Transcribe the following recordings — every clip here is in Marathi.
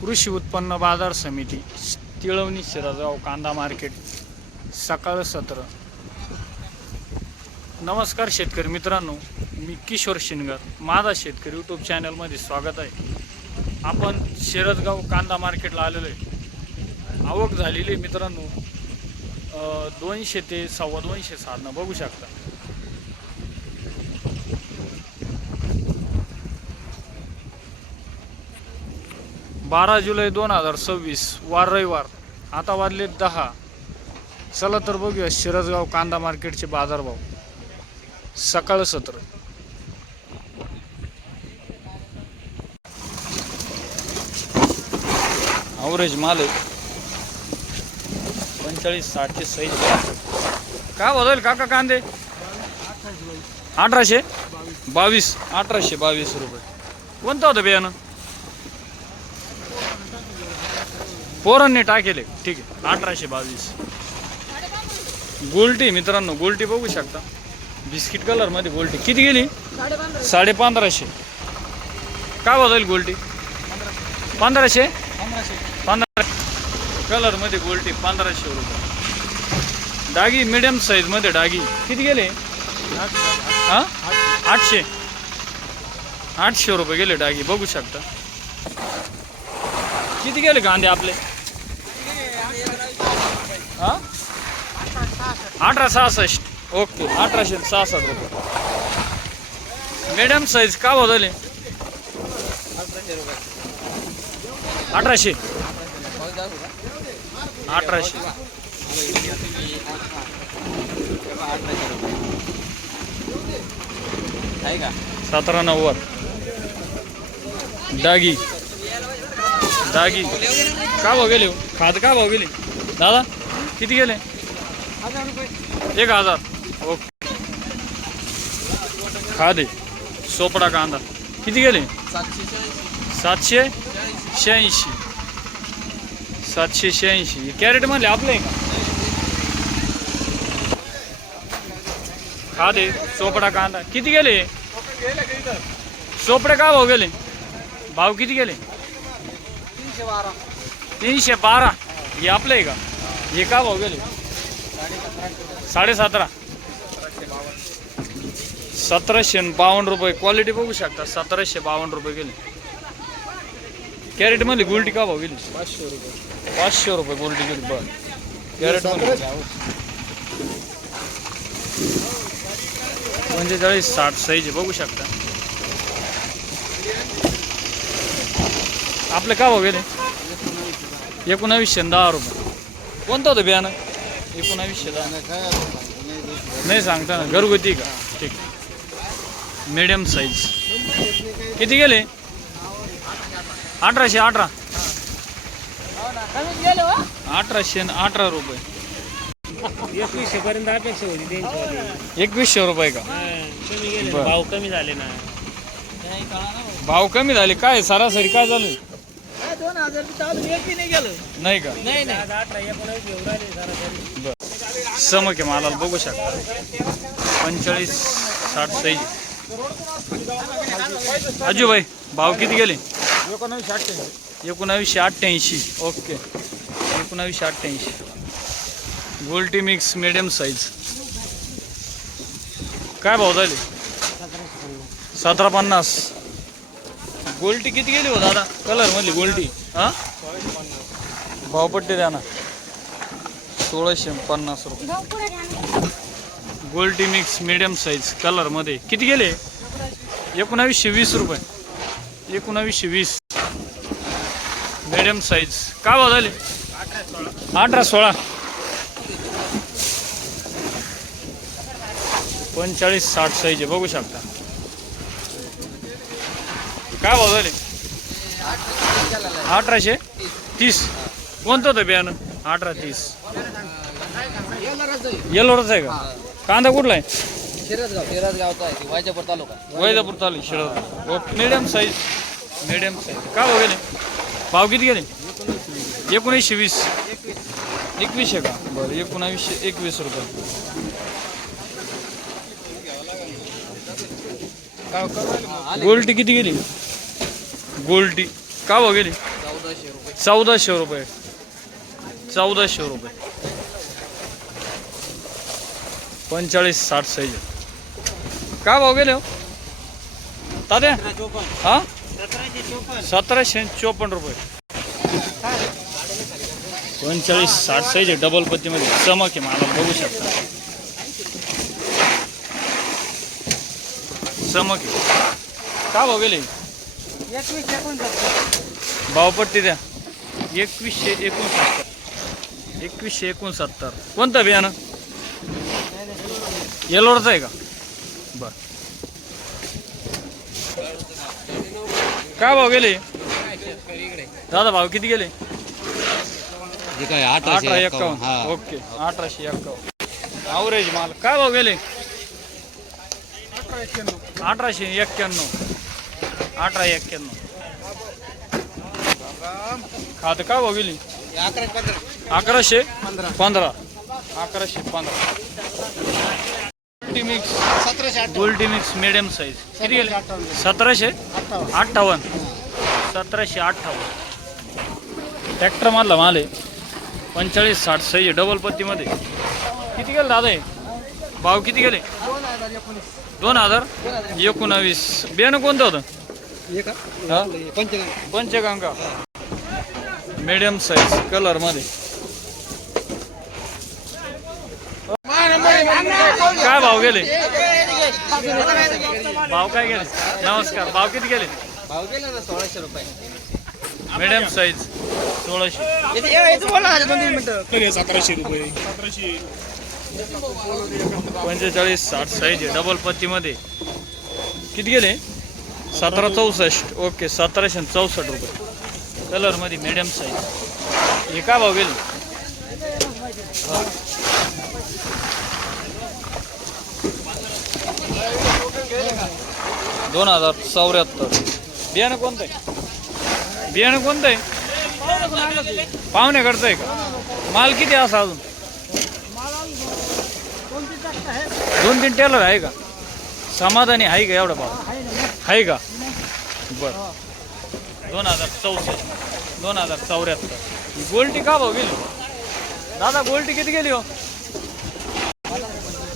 कृषी उत्पन्न बाजार समिती तिळवणी शिरगाव कांदा मार्केट सकाळ सत्र. नमस्कार शेतकरी मित्रांनो, मी किशोर शिनगर, माझा शेतकरी यूट्यूब चॅनलमध्ये स्वागत आहे. आपण शिरगाव कांदा मार्केटला आलेलो आहे. आवक झालेली मित्रांनो 200 ते 250 साधनं बघू शकता. बारा जुलै 2026 वार रविवार. आता वाजले 10. चला तर बघूया शिरगाव कांदा मार्केटचे बाजारभाव सकाळ सत्र. ॲव्हरेज माल आहे 45-60 चे साईज. काय बदल काका कांदे? 1822 1822 रुपये. कोणतं होतं बियाणं? पोरांनी टाकेले. ठीक आहे, 1822. गोल्टी मित्रांनो, गोल्टी बघू शकता, बिस्किट कलर मध्ये गोल्टी. किती गेली? 1550. काय बदल गोल्टी? 1500 15 कलर मध्ये गोल्टी 1500 रुपये. डागी मिडियम साईज मध्ये डागी किती गेले? 800 रुपये गेले डागी बघू शकता. किती गेले कांदे आपले? 1866. ओके, 1866 रुपये. मीडियम साईज का बदलले? 1800 1790. डागी डागी का भाव गेले? खाद का भाव गेले दादा? किती गेले? 1000. ओके. खादे सोपडा कांदा किती गेले? 786. 786. कॅरेट मध्ये आपलं आहे का? खादे सोपडा कांदा किती गेले? सोपडे का भाव गेले? भाव किती गेले? 312. हे आपलं आहे का? हे का भाव गेले? 17.5. 1752 रुपये. क्वालिटी बघू शकता, 1752 रुपये गेले. कॅरेट मध्ये गोल्टी का भाव गेली? 500 रुपये. 500 रुपये गोल्टी गेली. बरं, कॅरेट मध्ये 45-60 साईज बघू शकता. आपले का भाव गेले? 1910 रुपये. कोणतं होतं बियाणं? 1910 नाही सांगता ना, घरगुती का? ठीक. मीडियम साईज किती गेले? 1818. 1818 रुपये. 2100 पर्यंत अपेक्षा होती त्यांची. 2100 रुपये का? भाव कमी झाले ना. भाव कमी झाले. काय सरासरी काय झालं? 2000 चालू एकही नाही गेलं. नाही का? नाही 18-19 घेऊन राहिले सरासरी. बरं, समके मालाला बघू शकता. 45-60 साईज. अजू भाई भाव किती गेले? 1988. ओके, 1988. गोल्टी मिक्स मीडियम साईज. काय भाव झाले? 1750. गोल्टी किती गेली हो दादा? कलर मधली गोल्टी भावपट्टी द्या ना. 1650 रुपये. गोल्टी मिक्स मीडियम साईज कलर मध्ये किती गेले? 1920 रुपये. 1920 मीडियम साईज. काय भाव झाले? 18-16. 45-60 साईज आहे बघू शकता. काय भाव झाले? 1830. कोणतं होतं बियाणं? 1830. येलोरच आहे का? कांदा कुठला आहे? शिरसगावचा आहे, Vaijapur taluka. Vaijapur taluka Shirgaon. Okay, medium size. Medium size. काय भाव गेले? भाव किती गेले? 1920. 21 आहे का? बरं, 1921 रुपये. गोल्टी किती गेली? गोल्टी का भाव गेली? 1400 रुपये 1400 रुपये 45-60 साईज. काय भाव गेले हो तात्या? हा 1754 रुपये 45-60 साईज आहे. डबल पत्तीमध्ये चमक आहे मला बघू शकता. चमक आहे. काय भाव गेले? 21-69. भावपट्टी द्या. 2169. 2169. कोणतं बियाणं? येलोरचं आहे का? बर. काय भाव गेले दादा? भाव किती गेले? 1851. ओके 1851 ॲव्हरेज माल. काय भाव गेले? 1891. 1891 खातं. काय भाव गेली? 1115. 1115. गोल्टी मिक्स. 1758. गोल्टी मिक्स मिडियम साईज किती गेले? 1758. 1758 ट्रॅक्टर मधला माल आहे. 45-60 साईज डबल पत्तीमध्ये. किती गेले दादा? भाव किती गेले? 2019. बियाणं कोणतं होतं? पंचगंगा मीडियम साईज कलर मध्ये. काय भाव गेले? भाव काय गेले? नमस्कार. भाव किती गेले? भाव गेला ना 1600 रुपये. Medium size 1600. 1700 रुपये. 45-60 साईज डबल पत्तीमध्ये. किती गेले? 1764. ओके 1764 रुपये कलर मध्ये मीडियम साईज. हे काय भाव गेले? 2074. बियाणं कोणतं आहे? बियाणं कोणतं आहे? पाहुण्याकडचं आहे का? माल किती असा अजून? 2-3 टेलर आहे का? समाधानी आहे का एवढा भाव? आहे का? बर. 2064. 2074. गोल्टी का भाव गेली दादा? गोल्टी किती गेली हो?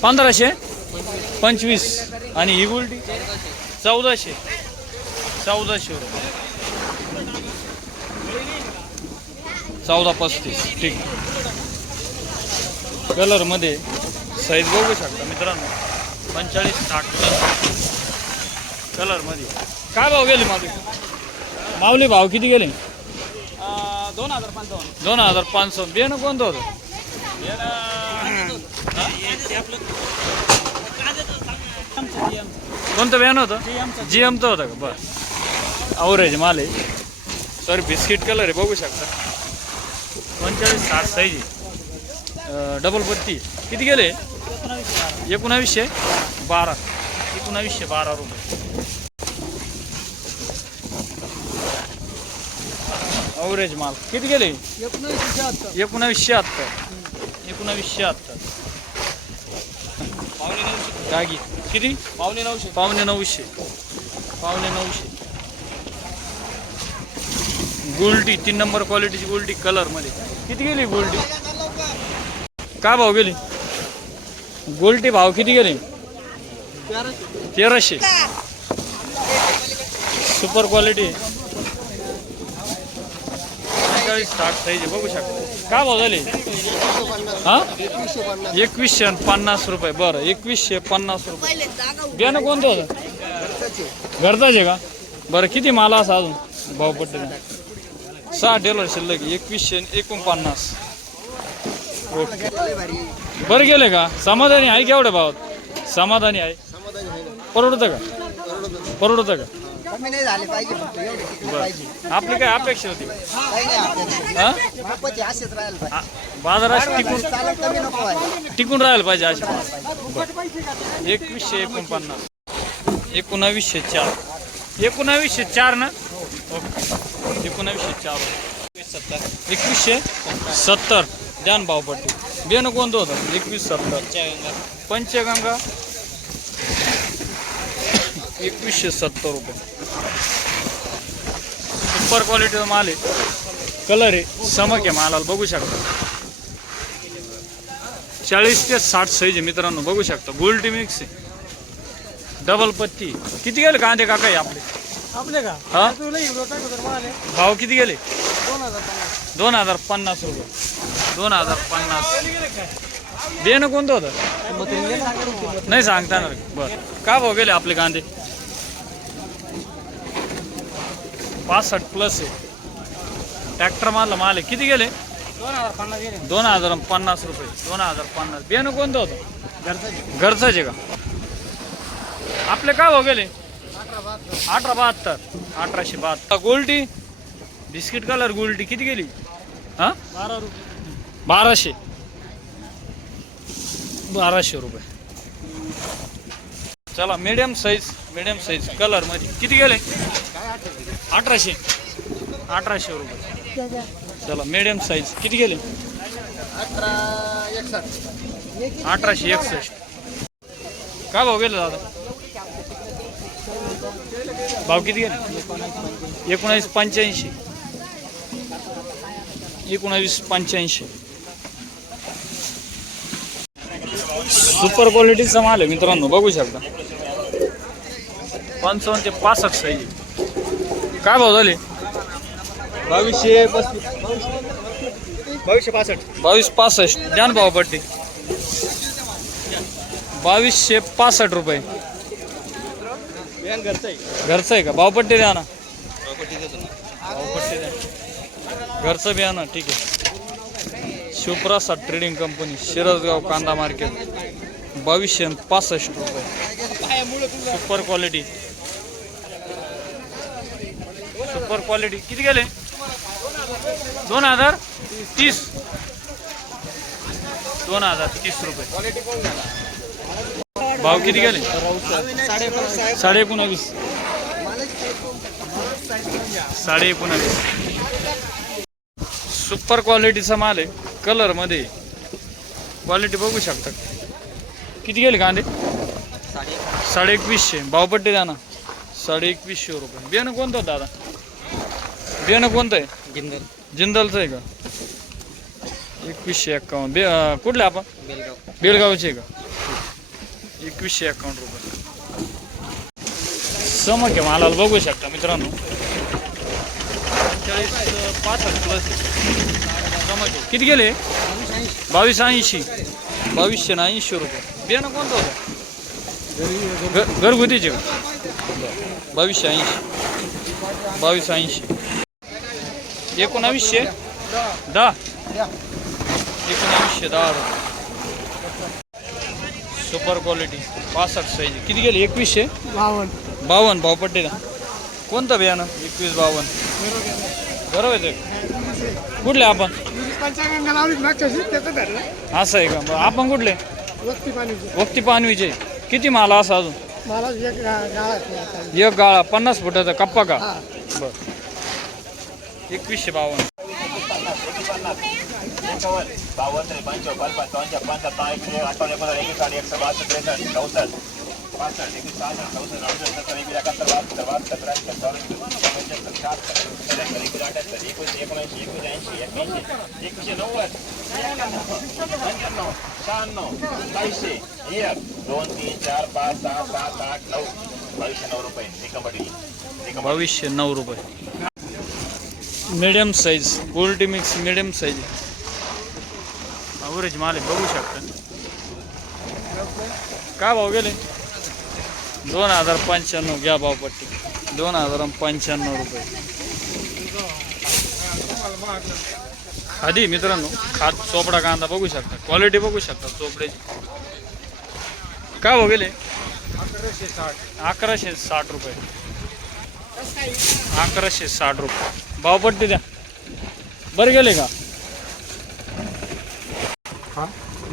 1525. आणि ही गोल्टी 1400. 1400 रुपये. 1435. ठीक. कलर मध्ये साईज बघू शकता मित्रांनो. 45-60 कलर मध्ये. काय भाव गेले माऊली? माऊली भाव किती गेले? 2500. 2500. बियाणं कोणतं होतं? कोणतं बियाणं होतं? GMचं होतं का? बरं. ॲव्हरेज माल आहे. सर बिस्किट कलर आहे बघू शकता. 45-60 साईज आहे. डबल पत्ती. किती गेले? 1912. 1912 रुपये. ॲव्हरेज माल. किती गेले? 1976. 1976. जागी किती? 950. गोल्टी 3 नंबर क्वालिटीची गोल्टी कलर मध्ये. किती गेली गोल्टी? काय भाव गेली गोल्टी? भाव किती गेले? 1300. Super quality. 60 साईज बघू शकता. काय भाव झाले? हा 2150 रुपये. बरं 2150 रुपये. बियाणं कोणतं होतं? घरचाच आहे का? बरं किती माल असा अजून भावपट्टी? 6 टेलर शिल्लक. 2149. ओके. बरं गेले का? समाधानी आहे केवढ्या भावात? समाधानी आहे. परवडतं का? परवडतं का? कमी नाही झाले पाहिजे फक्त एवढे टिकले पाहिजे. आपली काय अपेक्षा होती? काही नाही आपल्याला. हा मापाची असेच राहायला पाहिजे. बाजारात टिकून चालत कमी नको आहे. टिकून राहायला पाहिजे अशी. 2149. 1904. 1904 ना? ओके 1904. 2170 द्यान भावपट्टी. बियाणं कोणतं होतं? 2170. पंचगंगा 2170 रुपये. सुपर क्वालिटीचा माल आहे. कलर आहे, चमक आहे मालाला बघू शकता. 40 ते 60 साईज आहे मित्रांनो, बघू शकता. गोल्टी मिक्स आहे, डबल पत्ती. किती गेले कांदे काका हे आपले? आपले का हा तुला एवढं टाकू तर माल आहे भाव किती गेले? 2050. 2050 रुपये. 2050. बियाणं कोणतं होतं? नाही सांगता येणार. बरं, का भाव गेले आपले कांदे? 65 प्लस आहे. ट्रॅक्टर मारला माल आहे. किती गेले? 2050 गेले 2050 रुपये. 2050. बियाणं कोणतं होतं? घरचंच आहे का? आपले काय भाव गेले? 1872. 1872. गोल्टी बिस्किट कलर गोल्टी किती गेली? हा 12 रुपये 1200. 1200 रुपये. चला मीडियम साईज कलर मध्ये किती गेले? 1800. 1800 रुपये. चला मीडियम साईज किती गेले? 1861. काय भाव गेले दादा? भाव किती गेले? 1985. 1985. सुपर क्वालिटीचा माल आहे मित्रांनो, बघू शकता. 55 ते 65 साईज. काय भाव झाले? 2265. द्या ना भाव पट्टी. 2265 रुपये. घरचं आहे का? भावपट्टी द्या ना. भावपट्टी द्या. घरचं बियाणं ठीक आहे. शिवप्रसाद ट्रेडिंग कंपनी, शिरसगाव कांदा मार्केट. 2265 रुपये. Super quality. सुपर क्वालिटी किती गेले? 2030. 2030 रुपये. भाव किती गेले? 19.5. 19.5. सुपर क्वालिटीचा माल आहे, कलर मध्ये. क्वालिटी बघू शकता. किती गेले कांदे? 2150. भावपट्टी द्या ना. 2150 रुपये. बियाणं कोणतं होतं दादा? बियाणं कोणतं आहे? जिंदलचं आहे का? 2151. कुठले आपण? बेलगावचे का? 2151 रुपये. चमक आहे मालाला बघू शकता मित्रांनो. 65 प्लस चमक आहे. किती गेले? 2280. 2280 रुपये. बियाणं कोणतं होतं? घरगुतीचे का? 2280. 2280. 1910. 1910 रुपये. Super quality 65 size. किती गेले? 2152. भावपट्टी ना. कोणतं बियाणं? 2152. बरोबर आहे. कुठले आपण? असं आहे का? आपण कुठले? वक्ती पानवीचे. किती माला असा अजून? एक गाळा 50 फुटाचा कप्पा का? बर. 2152. 2209 रुपये. मीडियम साईज गोल्टी मिक्स. मीडियम साईज अवरेज माल आहे, बघू शकता. काय भाव गेले? 2095. घ्या भावपट्टी. 2095 रुपये. आधी मित्रांनो खात चोपडा कांदा बघू शकता. क्वालिटी बघू शकता चोपड्याची. काय भाव गेले? 1160 रुपये. 1160 रुपये. भावपट्टी द्या. बरं गेले का?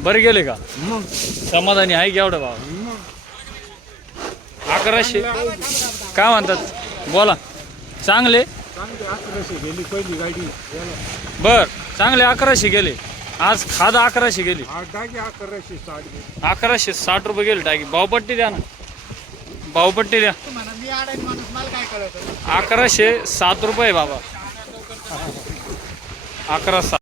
बरं गेले का? समाधानी आहे की एवढं भाव? 1100. काय म्हणतात? बोला. चांगले बर. चांगले 1100 गेले. आज खाद 1100 गेली. 1160 रुपये गेले टाकी. भावपट्टी द्या ना. भावपट्टी द्या. 1107 रुपये बाबा. 11 7